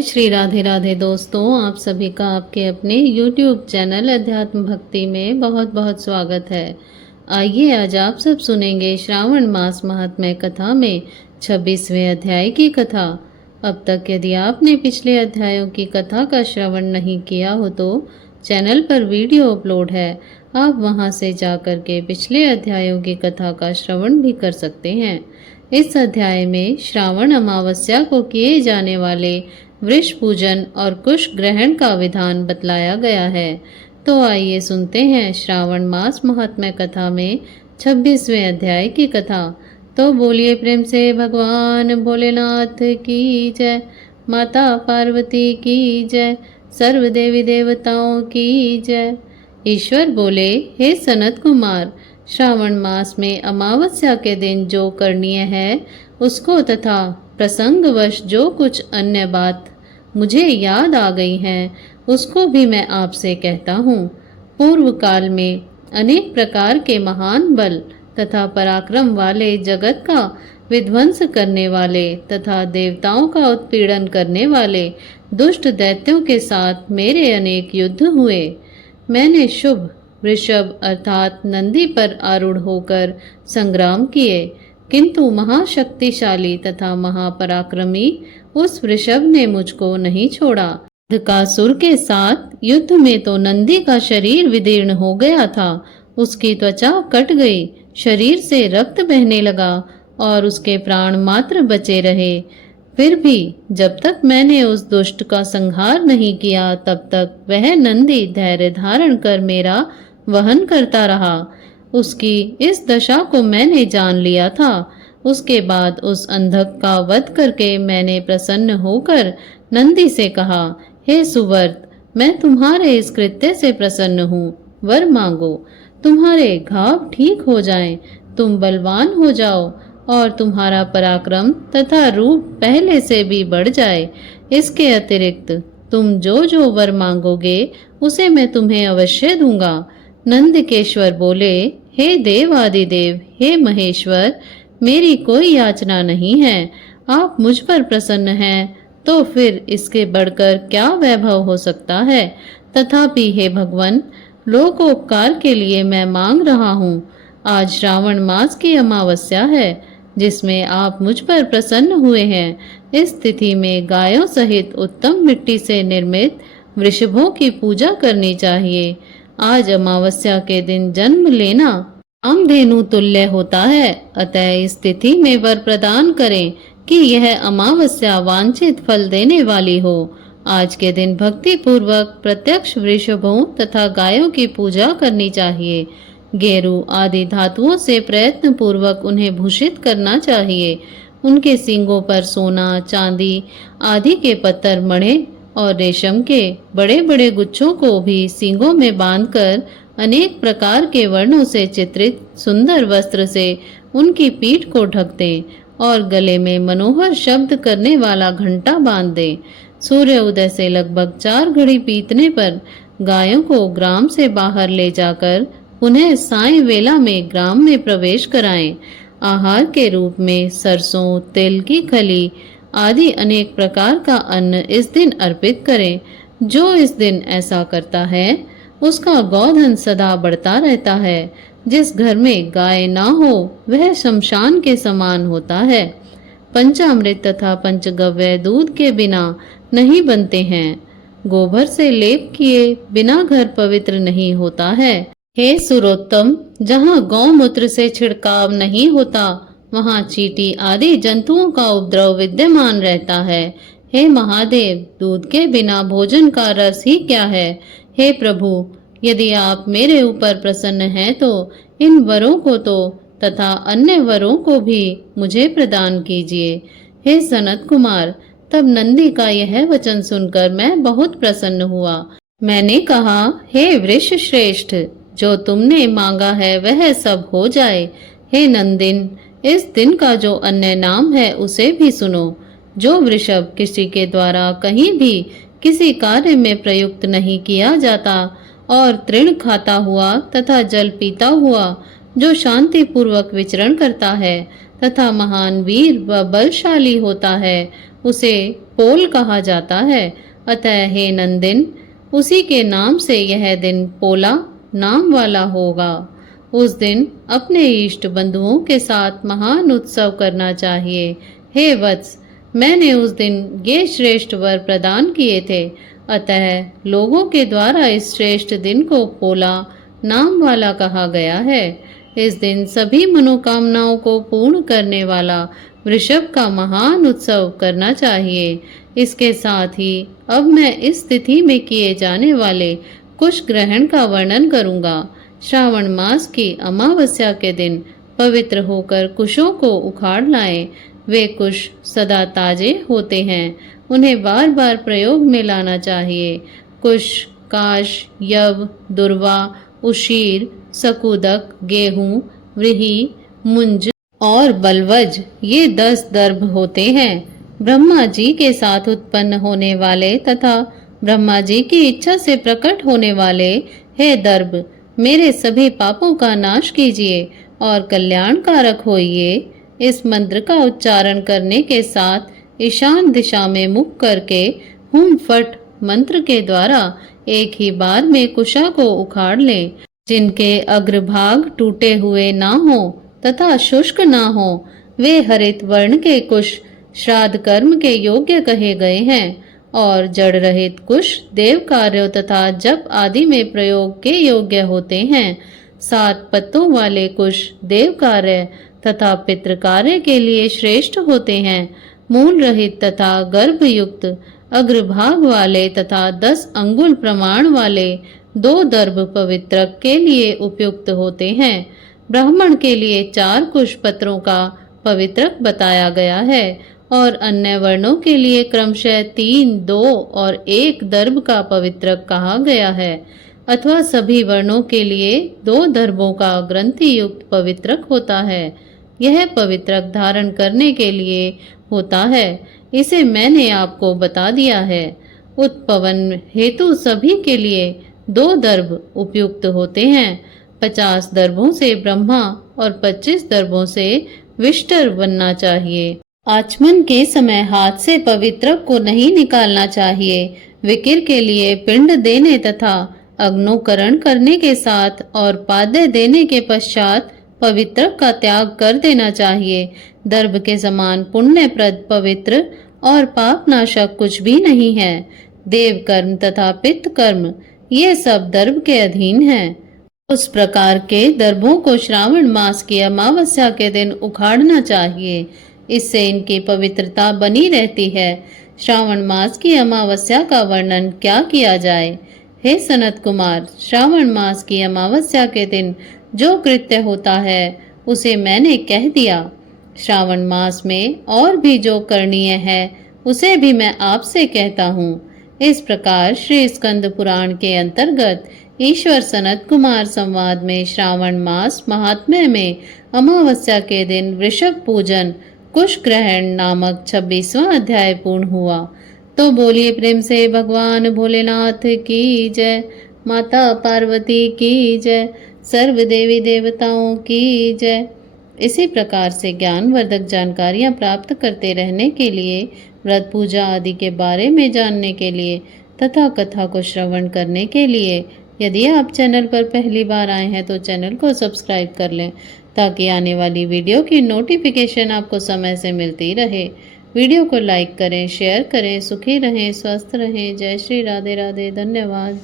श्री राधे राधे दोस्तों, आप सभी का आपके अपने YouTube चैनल अध्यात्म भक्ति में बहुत बहुत स्वागत है। आइए आज आप सब सुनेंगे श्रावण मास महात्म्य कथा में 26वें अध्याय की कथा। अब तक यदि आपने पिछले अध्यायों की कथा का श्रवण नहीं किया हो तो चैनल पर वीडियो अपलोड है, आप वहां से जाकर के पिछले अध्यायों की कथा का श्रवण भी कर सकते हैं। इस अध्याय में श्रावण अमावस्या को किए जाने वाले वृष पूजन और कुश ग्रहण का विधान बतलाया गया है। तो आइए सुनते हैं श्रावण मास महात्म्य कथा में 26वें अध्याय की कथा। तो बोलिए प्रेम से भगवान भोलेनाथ की जय, माता पार्वती की जय, सर्व देवी देवताओं की जय। ईश्वर बोले, हे सनत कुमार, श्रावण मास में अमावस्या के दिन जो करणीय है उसको तथा प्रसंगवश जो कुछ अन्य बात मुझे याद आ गई हैं उसको भी मैं आपसे कहता हूँ। पूर्व काल में अनेक प्रकार के महान बल तथा पराक्रम वाले, जगत का विध्वंस करने वाले तथा देवताओं का उत्पीड़न करने वाले दुष्ट दैत्यों के साथ मेरे अनेक युद्ध हुए। मैंने शुभ वृषभ अर्थात नंदी पर आरूढ़ होकर संग्राम किए, किंतु महाशक्तिशाली तथा महापराक्रमी उस वृषभ ने मुझको नहीं छोड़ा। अंधकासुर के साथ युद्ध में तो नंदी का शरीर विदीर्ण हो गया था, उसकी त्वचा कट गई, शरीर से रक्त बहने लगा और उसके प्राण मात्र बचे रहे। फिर भी जब तक मैंने उस दुष्ट का संहार नहीं किया तब तक वह नंदी धैर्य धारण कर मेरा वहन करता रहा। उसकी इस दशा को मैंने जान लिया था। उसके बाद उस अंधक का वध करके मैंने प्रसन्न होकर नंदी से कहा, हे सुवर्त, मैं तुम्हारे इस कृत्य से प्रसन्न हूँ। वर मांगो, तुम्हारे घाव ठीक हो जाएं, तुम बलवान हो जाओ और तुम्हारा पराक्रम तथा रूप पहले से भी बढ़ जाए। इसके अतिरिक्त तुम जो जो वर मांगोगे उसे मैं तुम्हें अवश्य दूंगा। नंदकेश्वर बोले, हे देव आदिदेव, हे महेश्वर, मेरी कोई याचना नहीं है। आप मुझ पर प्रसन्न हैं तो फिर इसके बढ़कर क्या वैभव हो सकता है। तथापि हे भगवान, लोकोपकार के लिए मैं मांग रहा हूँ। आज श्रावण मास की अमावस्या है जिसमें आप मुझ पर प्रसन्न हुए हैं। इस तिथि में गायों सहित उत्तम मिट्टी से निर्मित वृषभों की पूजा करनी चाहिए। आज अमावस्या के दिन जन्म लेना कामधेनु तुल्य होता है, अतः इस तिथि में वर प्रदान करें कि यह अमावस्या वांछित फल देने वाली हो। आज के दिन भक्ति पूर्वक प्रत्यक्ष वृषभों तथा गायों की पूजा करनी चाहिए। गेरू आदि धातुओं से प्रयत्न पूर्वक उन्हें भूषित करना चाहिए। उनके सींगों पर सोना, चांदी आदि के पत्थर मढ़े और रेशम के बड़े बड़े गुच्छों को भी सींगों में बांधकर अनेक प्रकार के वर्णों से चित्रित सुंदर वस्त्र से उनकी पीठ को ढक दें और गले में मनोहर शब्द करने वाला घंटा बांध दें। सूर्य उदय से लगभग 4 घड़ी बीतने पर गायों को ग्राम से बाहर ले जाकर उन्हें साय वेला में ग्राम में प्रवेश कराएं। आहार के रूप में सरसों, तिल की खली आदि अनेक प्रकार का अन्न इस दिन अर्पित करें। जो इस दिन ऐसा करता है उसका गौधन सदा बढ़ता रहता है। जिस घर में गाय ना हो वह शमशान के समान होता है। पंचामृत तथा पंचगव्य दूध के बिना नहीं बनते हैं। गोबर से लेप किए बिना घर पवित्र नहीं होता है। हे सुरोत्तम, जहाँ गौमूत्र से छिड़काव नहीं होता वहाँ चींटी आदि जंतुओं का उपद्रव विद्यमान रहता है। हे महादेव, दूध के बिना भोजन का रस ही क्या है। हे प्रभु, यदि आप मेरे ऊपर प्रसन्न हैं तो इन वरों को तो तथा अन्य वरों को भी मुझे प्रदान कीजिए। हे सनत कुमार, तब नंदी का यह वचन सुनकर मैं बहुत प्रसन्न हुआ। मैंने कहा, हे वृष श्रेष्ठ, जो तुमने मांगा है वह सब हो जाए। हे नंदिन, इस दिन का जो अन्य नाम है उसे भी सुनो। जो वृषभ किसी के द्वारा कहीं भी किसी कार्य में प्रयुक्त नहीं किया जाता और तृण खाता हुआ तथा जल पीता हुआ, जो शांति पूर्वक विचरण करता है तथा महान वीर व बलशाली होता है, उसे पोल कहा जाता है। अतः हे नंदिन, उसी के नाम से यह दिन पोला नाम वाला होगा। उस दिन अपने इष्ट बंधुओं के साथ महान उत्सव करना चाहिए। हे वत्स, मैंने उस दिन ये श्रेष्ठ वर प्रदान किए थे, अतः लोगों के द्वारा इस श्रेष्ठ दिन को पोला नाम वाला कहा गया है। इस दिन सभी मनोकामनाओं को पूर्ण करने वाला वृषभ का महान उत्सव करना चाहिए। इसके साथ ही अब मैं इस तिथि में किए जाने वाले कुश ग्रहण का वर्णन करूंगा। श्रावण मास की अमावस्या के दिन पवित्र होकर कुशों को उखाड़ लाएं। वे कुश सदा ताजे होते हैं, उन्हें बार बार प्रयोग में लाना चाहिए। कुश, काश, यव, दुर्वा, उशीर, सकुदक, गेहूं, व्रीहि, मुंज और बलवज ये 10 दर्भ होते हैं। ब्रह्मा जी के साथ उत्पन्न होने वाले तथा ब्रह्मा जी की इच्छा से प्रकट होने वाले हे दर्भ, मेरे सभी पापों का नाश कीजिए और कल्याणकारक होइए। इस मंत्र का उच्चारण करने के साथ ईशान दिशा में मुख करके हुम फट मंत्र के द्वारा एक ही बार में कुशा को उखाड़ लें। जिनके अग्रभाग टूटे हुए ना हो तथा शुष्क ना हो, वे हरित वर्ण के कुश श्राद्ध कर्म के योग्य कहे गए हैं और जड़ रहित कुश देव कार्यों तथा जप आदि में प्रयोग के योग्य होते हैं। 7 पत्तों वाले कुश देव कार्य तथा पितृ कार्य के लिए श्रेष्ठ होते हैं। मूल रहित तथा गर्भयुक्त अग्रभाग वाले तथा 10 अंगुल प्रमाण वाले 2 दर्भ पवित्रक के लिए उपयुक्त होते हैं। ब्राह्मण के लिए 4 कुश पत्रों का पवित्रक बताया गया है और अन्य वर्णों के लिए क्रमशः 3, 2 और 1 दर्भ का पवित्रक कहा गया है, अथवा सभी वर्णों के लिए 2 दर्भों का ग्रंथि युक्त पवित्रक होता है। यह पवित्रक धारण करने के लिए होता है, इसे मैंने आपको बता दिया है। उत्पवन हेतु सभी के लिए 2 दर्भ उपयुक्त होते हैं। 50 दर्भों से ब्रह्मा और 25 दर्भों से विष्टर बनना चाहिए। आचमन के समय हाथ से पवित्रक को नहीं निकालना चाहिए। विकिर के लिए पिंड देने तथा अग्नोकरण करने के साथ और पाद्य देने के पश्चात पवित्रक का त्याग कर देना चाहिए। दर्भ के समान पुण्यप्रद पवित्र और पापनाशक कुछ भी नहीं है। देव कर्म तथा पित्त कर्म ये सब दर्भ के अधीन हैं। उस प्रकार के दर्भों को श्रावण मास की अमावस्या के दिन उखाड़ना चाहिए, इससे इनकी पवित्रता बनी रहती है। श्रावण मास की अमावस्या का वर्णन क्या किया जाए? हे सनत कुमार, श्रावण मास की अमावस्या के दिन जो कृत्य होता है उसे मैंने कह दिया। श्रावण मास में और भी जो करणीय है उसे भी मैं आपसे कहता हूँ। इस प्रकार श्री स्कंद पुराण के अंतर्गत ईश्वर सनत कुमार संवाद में श्रावण मास महात्म्य में अमावस्या के दिन वृषभ पूजन कुश ग्रहण नामक 26वां अध्याय पूर्ण हुआ। तो बोलिए प्रेम से भगवान भोलेनाथ की जय, माता पार्वती की जय, सर्व देवी देवताओं की जय। इसी प्रकार से ज्ञानवर्धक जानकारियाँ प्राप्त करते रहने के लिए, व्रत पूजा आदि के बारे में जानने के लिए तथा कथा को श्रवण करने के लिए यदि आप चैनल पर पहली बार आए हैं तो चैनल को सब्सक्राइब कर लें, ताकि आने वाली वीडियो की नोटिफिकेशन आपको समय से मिलती रहे। वीडियो को लाइक करें, शेयर करें। सुखी रहें, स्वस्थ रहें। जय श्री राधे राधे। धन्यवाद।